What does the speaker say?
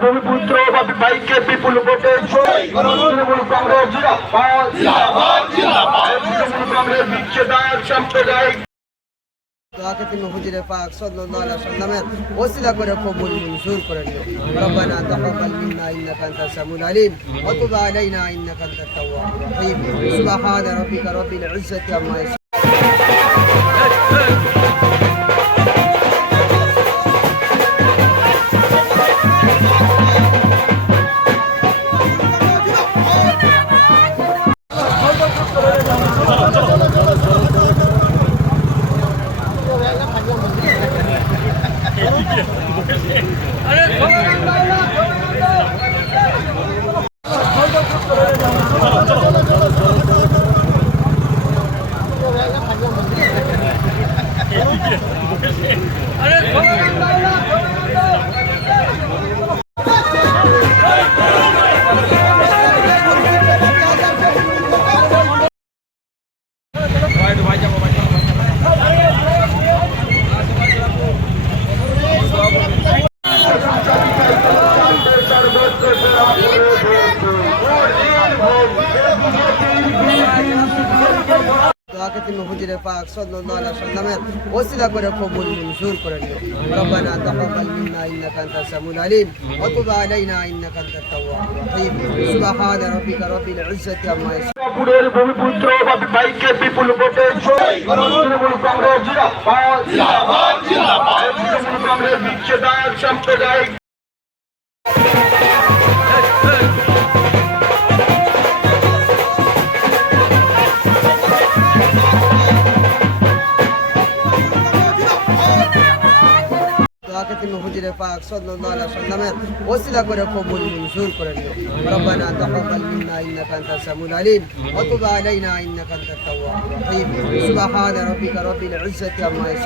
ভূমিপুত্র বা ভাইকে বিপুল ভোটে তৃণমূল কংগ্রেস তৃণমূল কংগ্রেস বিচ্ছেদার সাম্প্রদায়িক دعاكتم حجر پاک صلى الله عليه وسلم وسيلة করে قبول منظور করে ربنا تقبل منا انك انت السميع العليم وتب علينا انك انت التواب الرحيم سبحان ربك رب العزة عما يصفون তুমি হুজুরে পাক সাল্লাল্লাহু আলাইহি সাল্লামের ওসিলা করে কবুল মঞ্জুর করে নিও। রব্বানা তাকাব্বাল মিন্না ইন্নাকা আনতাস সামিউল আলিম ওয়া তুব আলাইনা ইন্নাকা আনতাত তাওয়াবুর রহিম। সুবহানা রাব্বিকা রাব্বিল ইজ্জাতি আম্মা ইয়াসিফুন। পুরের ভূমিপুত্র বাপি ভাইকে বিপুল ভোটে জয় তৃণমূল কংগ্রেস জিন্দাবাদ। জিন্দাবাদ জিন্দাবাদ। তৃণমূল কংগ্রেস বিচ্ছেদার সাম্প্রদায়িক দোয়াকে তুমি হুজুরে পাক সাল্লাল্লাহু আলাইহি সাল্লামের ওসিলা করে কবুল মঞ্জুর করে নিও রব্বানা তাকাব্বাল মিন্না ইন্নাকা আনতাস সামিউল আলিম ওয়া তুব আলাইনা ইন্নাকা আনতাত তাওয়াবুর রহিম সুবহানা রাব্বিকা রাব্বিল ইজ্জাতি আম্মা ইয়াসিফুন